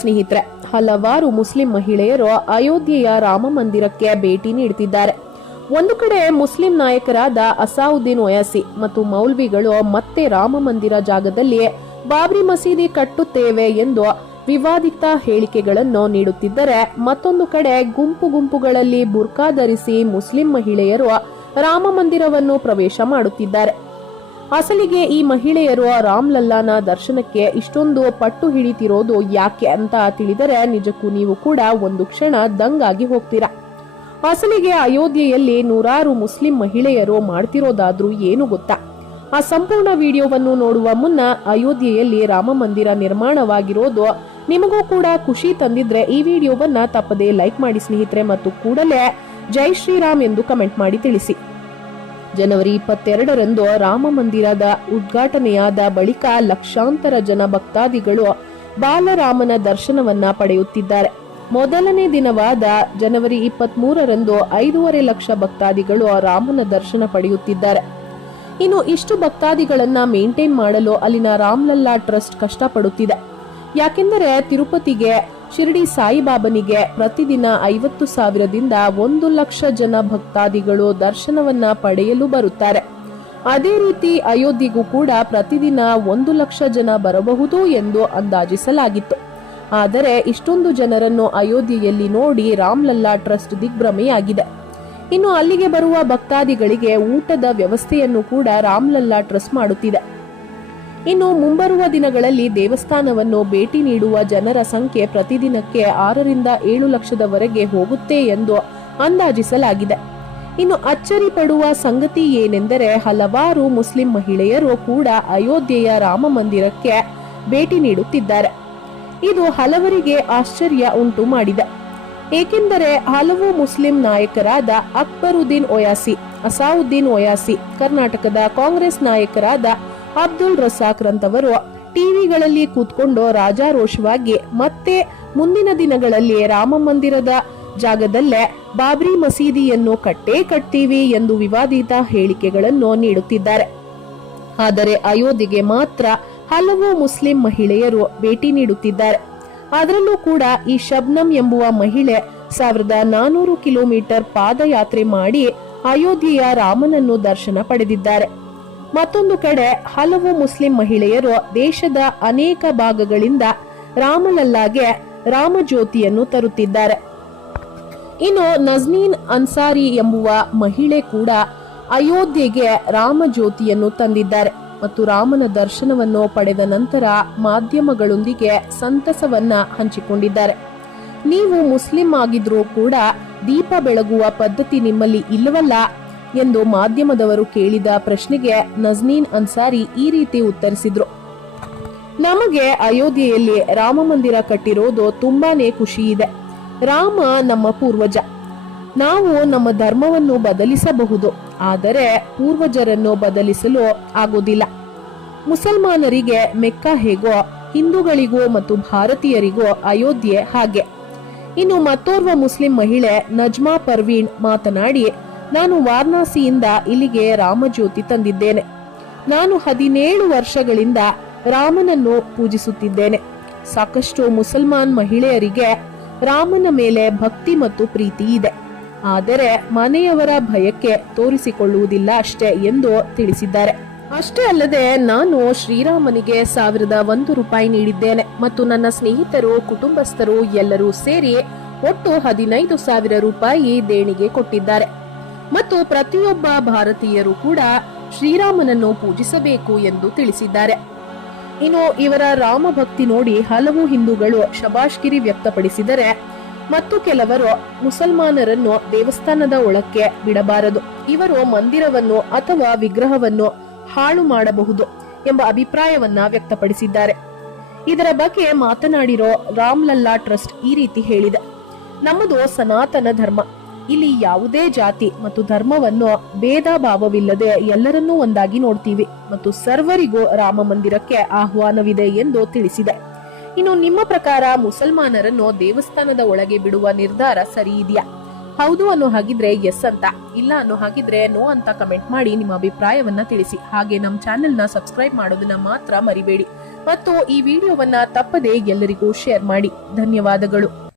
ಸ್ನೇಹಿತರೆ, ಹಲವಾರು ಮುಸ್ಲಿಂ ಮಹಿಳೆಯರು ಅಯೋಧ್ಯೆಯ ರಾಮ ಮಂದಿರಕ್ಕೆ ಭೇಟಿ ನೀಡುತ್ತಿದ್ದಾರೆ. ಒಂದು ಕಡೆ ಮುಸ್ಲಿಂ ನಾಯಕರಾದ ಅಸಾವುದ್ದೀನ್ ಒಯಾಸಿ ಮತ್ತು ಮೌಲ್ವಿಗಳು ಮತ್ತೆ ರಾಮ ಮಂದಿರ ಜಾಗದಲ್ಲಿ ಬಾಬ್ರಿ ಮಸೀದಿ ಕಟ್ಟುತ್ತೇವೆ ಎಂದು ವಿವಾದಿತ ಹೇಳಿಕೆಗಳನ್ನು ನೀಡುತ್ತಿದ್ದರೆ, ಮತ್ತೊಂದು ಕಡೆ ಗುಂಪು ಗುಂಪುಗಳಲ್ಲಿ ಬುರ್ಕಾ ಧರಿಸಿ ಮುಸ್ಲಿಂ ಮಹಿಳೆಯರು ರಾಮ ಮಂದಿರವನ್ನು ಪ್ರವೇಶ ಮಾಡುತ್ತಿದ್ದಾರೆ. ಅಸಲಿಗೆ ಈ ಮಹಿಳೆಯರು ರಾಮ್ಲಲ್ಲಾನ ದರ್ಶನಕ್ಕೆ ಇಷ್ಟೊಂದು ಪಟ್ಟು ಹಿಡಿತಿರೋದು ಯಾಕೆ ಅಂತ ತಿಳಿದರೆ ನಿಜಕ್ಕೂ ನೀವು ಕೂಡ ಒಂದು ಕ್ಷಣ ದಂಗಾಗಿ ಹೋಗ್ತೀರಾ? ಅಸಲಿಗೆ ಅಯೋಧ್ಯೆಯಲ್ಲಿ ನೂರಾರು ಮುಸ್ಲಿಂ ಮಹಿಳೆಯರು ಮಾಡ್ತಿರೋದಾದ್ರೂ ಏನು ಗೊತ್ತಾ? ಆ ಸಂಪೂರ್ಣ ವಿಡಿಯೋವನ್ನು ನೋಡುವ ಮುನ್ನ ಅಯೋಧ್ಯೆಯಲ್ಲಿ ರಾಮ ಮಂದಿರ ನಿರ್ಮಾಣವಾಗಿರೋದು ನಿಮಗೂ ಕೂಡ ಖುಷಿ ತಂದಿದ್ರೆ ಈ ವಿಡಿಯೋವನ್ನ ತಪ್ಪದೇ ಲೈಕ್ ಮಾಡಿ ಸ್ನೇಹಿತರೆ ಮತ್ತು ಕೂಡಲೇ ಜೈ ಶ್ರೀರಾಮ್ ಎಂದು ಕಮೆಂಟ್ ಮಾಡಿ ತಿಳಿಸಿ. ಜನವರಿ ಇಪ್ಪತ್ತೆರಡರಂದು ರಾಮ ಮಂದಿರದ ಉದ್ಘಾಟನೆಯಾದ ಬಳಿಕ ಲಕ್ಷಾಂತರ ಜನ ಭಕ್ತಾದಿಗಳು ಬಾಲರಾಮನ ದರ್ಶನವನ್ನ ಪಡೆಯುತ್ತಿದ್ದಾರೆ. ಮೊದಲನೇ ದಿನವಾದ ಜನವರಿ ಇಪ್ಪತ್ತ್ ಮೂರರಂದು ಐದೂವರೆ ಲಕ್ಷ ಭಕ್ತಾದಿಗಳು ರಾಮನ ದರ್ಶನ ಪಡೆಯುತ್ತಿದ್ದಾರೆ. ಇನ್ನು ಇಷ್ಟು ಭಕ್ತಾದಿಗಳನ್ನ ಮೇಂಟೈನ್ ಮಾಡಲು ಅಲ್ಲಿನ ರಾಮ್ಲಲ್ಲಾ ಟ್ರಸ್ಟ್ ಕಷ್ಟಪಡುತ್ತಿದೆ. ಯಾಕೆಂದರೆ ತಿರುಪತಿಗೆ ಶಿರಡಿ ಸಾಯಿಬಾಬನಿಗೆ ಪ್ರತಿದಿನ ಐವತ್ತು ಸಾವಿರದಿಂದ ಒಂದು ಲಕ್ಷ ಜನ ಭಕ್ತಾದಿಗಳು ದರ್ಶನವನ್ನ ಪಡೆಯಲು ಬರುತ್ತಾರೆ. ಅದೇ ರೀತಿ ಅಯೋಧ್ಯೆಗೂ ಕೂಡ ಪ್ರತಿದಿನ ಒಂದು ಲಕ್ಷ ಜನ ಬರಬಹುದು ಎಂದು ಅಂದಾಜಿಸಲಾಗಿತ್ತು. ಆದರೆ ಇಷ್ಟೊಂದು ಜನರನ್ನು ಅಯೋಧ್ಯೆಯಲ್ಲಿ ನೋಡಿ ರಾಮ್ಲಲ್ಲಾ ಟ್ರಸ್ಟ್ ದಿಗ್ಭ್ರಮೆಯಾಗಿದೆ. ಇನ್ನು ಅಲ್ಲಿಗೆ ಬರುವ ಭಕ್ತಾದಿಗಳಿಗೆ ಊಟದ ವ್ಯವಸ್ಥೆಯನ್ನು ಕೂಡ ರಾಮ್ಲಲ್ಲಾ ಟ್ರಸ್ಟ್ ಮಾಡುತ್ತಿದೆ. ಇನ್ನು ಮುಂಬರುವ ದಿನಗಳಲ್ಲಿ ದೇವಸ್ಥಾನವನ್ನು ಭೇಟಿ ನೀಡುವ ಜನರ ಸಂಖ್ಯೆ ಪ್ರತಿದಿನಕ್ಕೆ ಆರರಿಂದ ಏಳು ಲಕ್ಷದವರೆಗೆ ಹೋಗುತ್ತೆ ಎಂದು ಅಂದಾಜಿಸಲಾಗಿದೆ. ಇನ್ನು ಅಚ್ಚರಿ ಪಡುವ ಸಂಗತಿ ಏನೆಂದರೆ ಹಲವಾರು ಮುಸ್ಲಿಂ ಮಹಿಳೆಯರು ಕೂಡ ಅಯೋಧ್ಯೆಯ ರಾಮ ಮಂದಿರಕ್ಕೆ ಭೇಟಿ ನೀಡುತ್ತಿದ್ದಾರೆ. ಇದು ಹಲವರಿಗೆ ಆಶ್ಚರ್ಯ ಉಂಟು ಮಾಡಿದೆ. ಏಕೆಂದರೆ ಹಲವು ಮುಸ್ಲಿಂ ನಾಯಕರಾದ ಅಕ್ಬರುದ್ದೀನ್ ಒಯಾಸಿ, ಅಸಾವುದ್ದೀನ್ ಒಯಾಸಿ, ಕರ್ನಾಟಕದ ಕಾಂಗ್ರೆಸ್ ನಾಯಕರಾದ ಅಬ್ದುಲ್ ರಸಾಕ್ ರಂತವರು ಟಿವಿಗಳಲ್ಲಿ ಕೂತ್ಕೊಂಡು ರಾಜಾರೋಷವಾಗಿ ಮತ್ತೆ ಮುಂದಿನ ದಿನಗಳಲ್ಲಿ ರಾಮ ಮಂದಿರದ ಜಾಗದಲ್ಲೇ ಬಾಬ್ರಿ ಮಸೀದಿಯನ್ನು ಕಟ್ಟೇ ಕಟ್ತೀವಿ ಎಂದು ವಿವಾದಿತ ಹೇಳಿಕೆಗಳನ್ನು ನೀಡುತ್ತಿದ್ದಾರೆ. ಆದರೆ ಅಯೋಧ್ಯೆಗೆ ಮಾತ್ರ ಹಲವು ಮುಸ್ಲಿಂ ಮಹಿಳೆಯರು ಭೇಟಿ ನೀಡುತ್ತಿದ್ದಾರೆ. ಅದರಲ್ಲೂ ಕೂಡ ಈ ಶಬ್ನಂ ಎಂಬುವ ಮಹಿಳೆ ಸಾವಿರದ ನಾನೂರು ಕಿಲೋಮೀಟರ್ ಪಾದಯಾತ್ರೆ ಮಾಡಿ ಅಯೋಧ್ಯೆಯ ರಾಮನನ್ನು ದರ್ಶನ ಪಡೆದಿದ್ದಾರೆ. ಮತ್ತೊಂದು ಕಡೆ, ಹಲವು ಮುಸ್ಲಿಂ ಮಹಿಳೆಯರು ದೇಶದ ಅನೇಕ ಭಾಗಗಳಿಂದ ರಾಮಲಲ್ಲಾಗೆ ರಾಮಜ್ಯೋತಿಯನ್ನು ತರುತ್ತಿದ್ದಾರೆ. ಇನ್ನು ನಜ್ನೀನ್ ಅನ್ಸಾರಿ ಎಂಬುವ ಮಹಿಳೆ ಕೂಡ ಅಯೋಧ್ಯೆಗೆ ರಾಮಜ್ಯೋತಿಯನ್ನು ತಂದಿದ್ದಾರೆ ಮತ್ತು ರಾಮನ ದರ್ಶನವನ್ನು ಪಡೆದ ನಂತರ ಮಾಧ್ಯಮಗಳೊಂದಿಗೆ ಸಂತಸವನ್ನ ಹಂಚಿಕೊಂಡಿದ್ದಾರೆ. ನೀವು ಮುಸ್ಲಿಂ ಆಗಿದ್ರೂ ಕೂಡ ದೀಪ ಬೆಳಗುವ ಪದ್ಧತಿ ನಿಮ್ಮಲ್ಲಿ ಇಲ್ಲವಲ್ಲ? ಎಂದು ಮಾಧ್ಯಮದವರು ಕೇಳಿದ ಪ್ರಶ್ನೆಗೆ ನಜ್ನೀನ್ ಅನ್ಸಾರಿ ಈ ರೀತಿ ಉತ್ತರಿಸಿದ್ರು. ನಮಗೆ ಅಯೋಧ್ಯೆಯಲ್ಲಿ ರಾಮ ಮಂದಿರ ಕಟ್ಟಿರೋದು ತುಂಬಾನೇ ಖುಷಿ ಇದೆ. ರಾಮ ನಮ್ಮ ಪೂರ್ವಜ. ನಾವು ನಮ್ಮ ಧರ್ಮವನ್ನು ಬದಲಿಸಬಹುದು. ಆದರೆ ಪೂರ್ವಜರನ್ನು ಬದಲಿಸಲು ಆಗೋದಿಲ್ಲ ಮುಸಲ್ಮಾನರಿಗೆ ಮೆಕ್ಕ ಹೇಗೋ, ಹಿಂದೂಗಳಿಗೋ ಮತ್ತು ಭಾರತೀಯರಿಗೋ ಅಯೋಧ್ಯೆ ಹಾಗೆ. ಇನ್ನು ಮತ್ತೋರ್ವ ಮುಸ್ಲಿಂ ಮಹಿಳೆ ನಜ್ಮಾ ಪರ್ವೀಣ್ ಮಾತನಾಡಿ ನಾನು ವಾರಣಾಸಿಯಿಂದ ಇಲ್ಲಿಗೆ ರಾಮಜ್ಯೋತಿ ತಂದಿದ್ದೇನೆ. ನಾನು ಹದಿನೇಳು ವರ್ಷಗಳಿಂದ ರಾಮನನ್ನು ಪೂಜಿಸುತ್ತಿದ್ದೇನೆ. ಸಾಕಷ್ಟು ಮುಸಲ್ಮಾನ್ ಮಹಿಳೆಯರಿಗೆ ರಾಮನ ಮೇಲೆ ಭಕ್ತಿ ಮತ್ತು ಪ್ರೀತಿ ಇದೆ. ಆದರೆ ಮನೆಯವರ ಭಯಕ್ಕೆ ತೋರಿಸಿಕೊಳ್ಳುವುದಿಲ್ಲ ಅಷ್ಟೇ ಎಂದು ತಿಳಿಸಿದ್ದಾರೆ. ಅಷ್ಟೇ ಅಲ್ಲದೆ ನಾನು ಶ್ರೀರಾಮನಿಗೆ ಸಾವಿರದ ಒಂದು ರೂಪಾಯಿ ನೀಡಿದ್ದೇನೆ ಮತ್ತು ನನ್ನ ಸ್ನೇಹಿತರು, ಕುಟುಂಬಸ್ಥರು ಎಲ್ಲರೂ ಸೇರಿ ಒಟ್ಟು ಹದಿನೈದು ಸಾವಿರ ರೂಪಾಯಿ ದೇಣಿಗೆ ಕೊಟ್ಟಿದ್ದಾರೆ. ಮತ್ತು ಪ್ರತಿಯೊಬ್ಬ ಭಾರತೀಯರು ಕೂಡ ಶ್ರೀರಾಮನನ್ನು ಪೂಜಿಸಬೇಕು ಎಂದು ತಿಳಿಸಿದ್ದಾರೆ. ಇನ್ನು ಇವರ ರಾಮ ಭಕ್ತಿ ನೋಡಿ ಹಲವು ಹಿಂದೂಗಳು ಶಬಾಷ್ಗಿರಿ ವ್ಯಕ್ತಪಡಿಸಿದರೆ, ಮತ್ತು ಕೆಲವರು ಮುಸಲ್ಮಾನರನ್ನು ದೇವಸ್ಥಾನದ ಒಳಕ್ಕೆ ಬಿಡಬಾರದು. ಇವರು ಮಂದಿರವನ್ನು ಅಥವಾ ವಿಗ್ರಹವನ್ನು ಹಾಳು ಮಾಡಬಹುದು ಎಂಬ ಅಭಿಪ್ರಾಯವನ್ನ ವ್ಯಕ್ತಪಡಿಸಿದ್ದಾರೆ. ಇದರ ಬಗ್ಗೆ ಮಾತನಾಡಿರೋ ರಾಮ್ಲಲ್ಲಾ ಟ್ರಸ್ಟ್ ಈ ರೀತಿ ಹೇಳಿದೆ. ನಮ್ಮದು ಸನಾತನ ಧರ್ಮ. ಇಲ್ಲಿ ಯಾವುದೇ ಜಾತಿ ಮತ್ತು ಧರ್ಮವನ್ನು ಭೇದ ಭಾವವಿಲ್ಲದೆ ಎಲ್ಲರನ್ನೂ ಒಂದಾಗಿ ನೋಡ್ತೀವಿ ಮತ್ತು ಸರ್ವರಿಗೂ ರಾಮ ಮಂದಿರಕ್ಕೆ ಆಹ್ವಾನವಿದೆ ಎಂದು ತಿಳಿಸಿದೆ. ಇನ್ನು ನಿಮ್ಮ ಪ್ರಕಾರ ಮುಸಲ್ಮಾನರನ್ನು ದೇವಸ್ಥಾನದ ಒಳಗೆ ಬಿಡುವ ನಿರ್ಧಾರ ಸರಿ ಇದೆಯಾ? ಹೌದು ಅನ್ನೋ ಹಾಗಿದ್ರೆ ಎಸ್ ಅಂತ. ಇಲ್ಲ ಅನ್ನೋ ಹಾಗಿದ್ರೆ ನೋ ಅಂತ ಕಮೆಂಟ್ ಮಾಡಿ ನಿಮ್ಮ ಅಭಿಪ್ರಾಯವನ್ನ ತಿಳಿಸಿ. ಹಾಗೆ ನಮ್ಮ ಚಾನೆಲ್ನ ಸಬ್ಸ್ಕ್ರೈಬ್ ಮಾಡೋದನ್ನ ಮಾತ್ರ ಮರಿಬೇಡಿ. ಮತ್ತು ಈ ವಿಡಿಯೋವನ್ನ ತಪ್ಪದೆ ಎಲ್ಲರಿಗೂ ಶೇರ್ ಮಾಡಿ. ಧನ್ಯವಾದಗಳು.